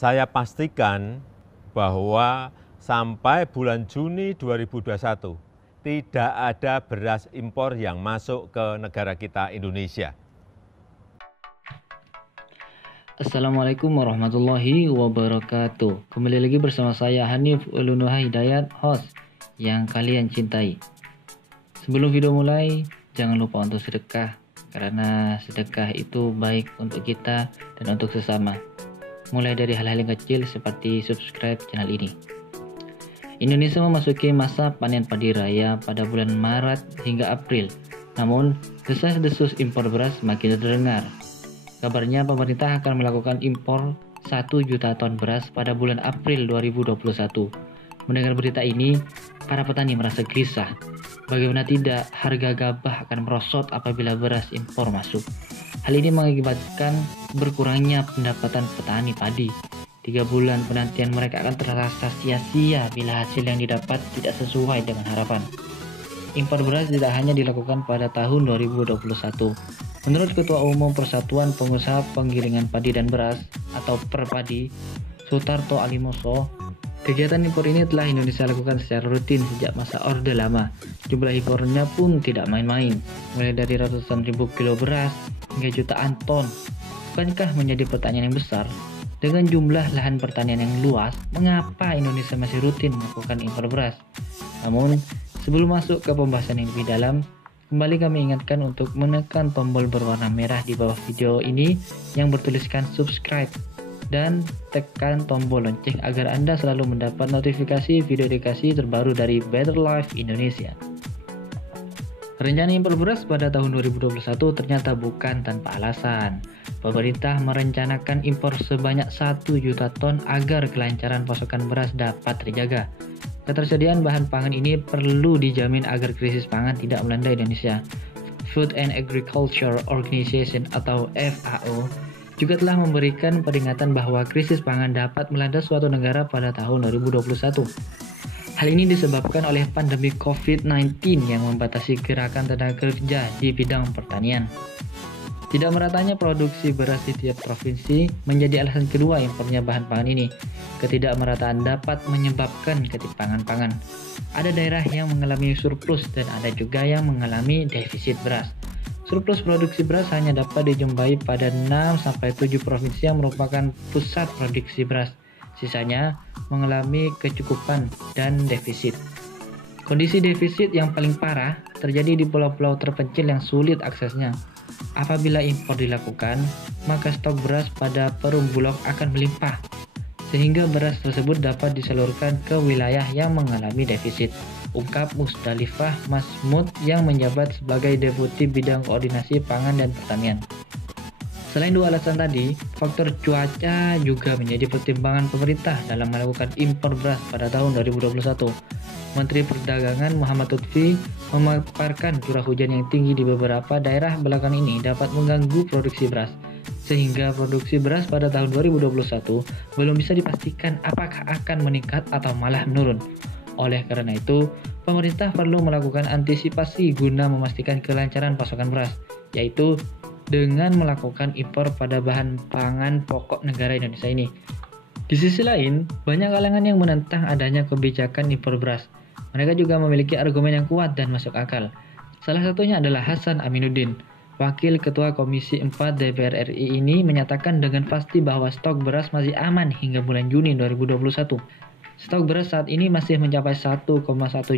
Saya pastikan bahwa sampai bulan Juni 2021 tidak ada beras impor yang masuk ke negara kita Indonesia. Assalamualaikum warahmatullahi wabarakatuh. Kembali lagi bersama saya Hanif Ulunuha Hidayat, host yang kalian cintai. Sebelum video mulai, jangan lupa untuk sedekah, karena sedekah itu baik untuk kita dan untuk sesama. Mulai dari hal-hal yang kecil seperti subscribe channel ini. Indonesia memasuki masa panen padi raya pada bulan Maret hingga April. Namun, desas-desus impor beras makin terdengar. Kabarnya pemerintah akan melakukan impor 1 juta ton beras pada bulan April 2021. Mendengar berita ini, para petani merasa gelisah. Bagaimana tidak, harga gabah akan merosot apabila beras impor masuk. Hal ini mengakibatkan berkurangnya pendapatan petani padi. 3 bulan penantian mereka akan terasa sia-sia bila hasil yang didapat tidak sesuai dengan harapan. Impor beras tidak hanya dilakukan pada tahun 2021. Menurut Ketua Umum Persatuan Pengusaha Penggilingan Padi dan Beras atau Perpadi, Sutarto Alimoso, kegiatan impor ini telah Indonesia lakukan secara rutin sejak masa Orde Lama. Jumlah impornya pun tidak main-main, mulai dari ratusan ribu kilo beras hingga jutaan ton. Bukankah menjadi pertanyaan yang besar? Dengan jumlah lahan pertanian yang luas, mengapa Indonesia masih rutin melakukan impor beras? Namun, sebelum masuk ke pembahasan yang lebih dalam, kembali kami ingatkan untuk menekan tombol berwarna merah di bawah video ini yang bertuliskan subscribe dan tekan tombol lonceng agar Anda selalu mendapat notifikasi video edukasi terbaru dari Better Life Indonesia. Rencana impor beras pada tahun 2021 ternyata bukan tanpa alasan. Pemerintah merencanakan impor sebanyak 1 juta ton agar kelancaran pasokan beras dapat terjaga. Ketersediaan bahan pangan ini perlu dijamin agar krisis pangan tidak melanda Indonesia. Food and Agriculture Organization atau FAO juga telah memberikan peringatan bahwa krisis pangan dapat melanda suatu negara pada tahun 2021. Hal ini disebabkan oleh pandemi COVID-19 yang membatasi gerakan tenaga kerja di bidang pertanian. Tidak meratanya produksi beras di tiap provinsi menjadi alasan kedua impornya bahan pangan ini. Ketidakmerataan dapat menyebabkan ketimpangan pangan. Ada daerah yang mengalami surplus dan ada juga yang mengalami defisit beras. Surplus produksi beras hanya dapat dijumpai pada 6-7 provinsi yang merupakan pusat produksi beras. Sisanya mengalami kecukupan dan defisit. Kondisi defisit yang paling parah terjadi di pulau-pulau terpencil yang sulit aksesnya. Apabila impor dilakukan, maka stok beras pada Perum Bulog akan melimpah, sehingga beras tersebut dapat disalurkan ke wilayah yang mengalami defisit, ungkap Musdalifah Masmud yang menjabat sebagai Deputi Bidang Koordinasi Pangan dan Pertanian. Selain dua alasan tadi, faktor cuaca juga menjadi pertimbangan pemerintah dalam melakukan impor beras pada tahun 2021. Menteri Perdagangan Muhammad Lutfi memaparkan curah hujan yang tinggi di beberapa daerah belakangan ini dapat mengganggu produksi beras, sehingga produksi beras pada tahun 2021 belum bisa dipastikan apakah akan meningkat atau malah menurun. Oleh karena itu, pemerintah perlu melakukan antisipasi guna memastikan kelancaran pasokan beras, yaitu dengan melakukan impor pada bahan pangan pokok negara Indonesia ini. Di sisi lain, banyak kalangan yang menentang adanya kebijakan impor beras. Mereka juga memiliki argumen yang kuat dan masuk akal. Salah satunya adalah Hasan Aminuddin, Wakil Ketua Komisi 4 DPR RI ini menyatakan dengan pasti bahwa stok beras masih aman hingga bulan Juni 2021. Stok beras saat ini masih mencapai 1,1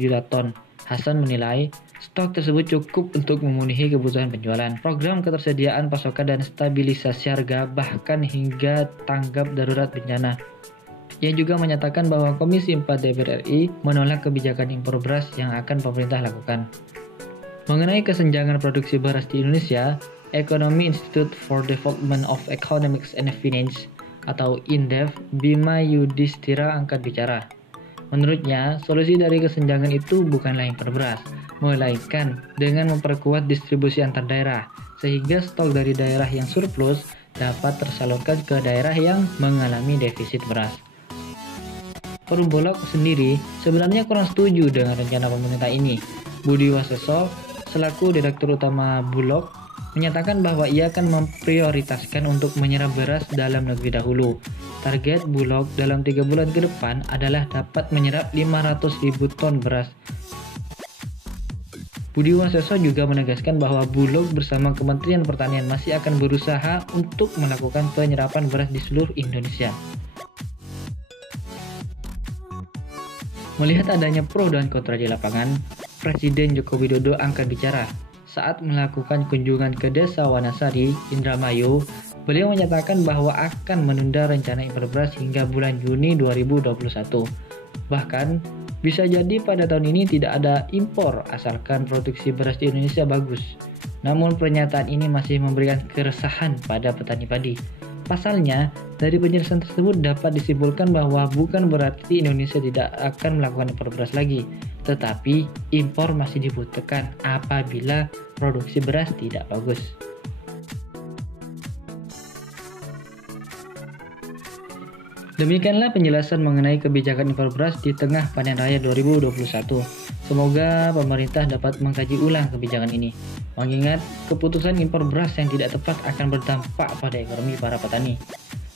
juta ton. Hasan menilai stok tersebut cukup untuk memenuhi kebutuhan penjualan, program ketersediaan pasokan dan stabilisasi harga, bahkan hingga tanggap darurat bencana. Ia juga menyatakan bahwa Komisi 4 DPR RI menolak kebijakan impor beras yang akan pemerintah lakukan. Mengenai kesenjangan produksi beras di Indonesia, Economy Institute for Development of Economics and Finance atau INDEF Bima Yudhistira angkat bicara. Menurutnya, solusi dari kesenjangan itu bukanlah impor beras, melainkan dengan memperkuat distribusi antar daerah, sehingga stok dari daerah yang surplus dapat tersalurkan ke daerah yang mengalami defisit beras. Perum Bulog sendiri sebenarnya kurang setuju dengan rencana pemerintah ini. Budi Waseso, selaku Direktur Utama Bulog, menyatakan bahwa ia akan memprioritaskan untuk menyerap beras dalam negeri dahulu. Target Bulog dalam 3 bulan ke depan adalah dapat menyerap 500.000 ton beras. Budi Waseso juga menegaskan bahwa Bulog bersama Kementerian Pertanian masih akan berusaha untuk melakukan penyerapan beras di seluruh Indonesia. Melihat adanya pro dan kontra di lapangan, Presiden Joko Widodo angkat bicara. Saat melakukan kunjungan ke Desa Wanasari, Indramayu, beliau menyatakan bahwa akan menunda rencana impor beras hingga bulan Juni 2021. Bahkan, bisa jadi pada tahun ini tidak ada impor asalkan produksi beras di Indonesia bagus. Namun pernyataan ini masih memberikan keresahan pada petani padi. Pasalnya, dari penjelasan tersebut dapat disimpulkan bahwa bukan berarti Indonesia tidak akan melakukan impor beras lagi, tetapi impor masih dibutuhkan apabila produksi beras tidak bagus. Demikianlah penjelasan mengenai kebijakan impor beras di tengah panen raya 2021. Semoga pemerintah dapat mengkaji ulang kebijakan ini, mengingat keputusan impor beras yang tidak tepat akan berdampak pada ekonomi para petani.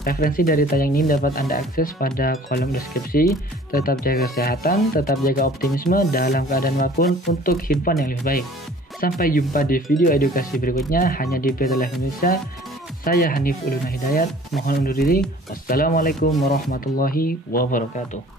Referensi dari tayang ini dapat Anda akses pada kolom deskripsi. Tetap jaga kesehatan, tetap jaga optimisme dalam keadaan apapun untuk kehidupan yang lebih baik. Sampai jumpa di video edukasi berikutnya hanya di PT Life Indonesia. Saya Hanif Uluna Hidayat, mohon undur diri. Wassalamualaikum warahmatullahi wabarakatuh.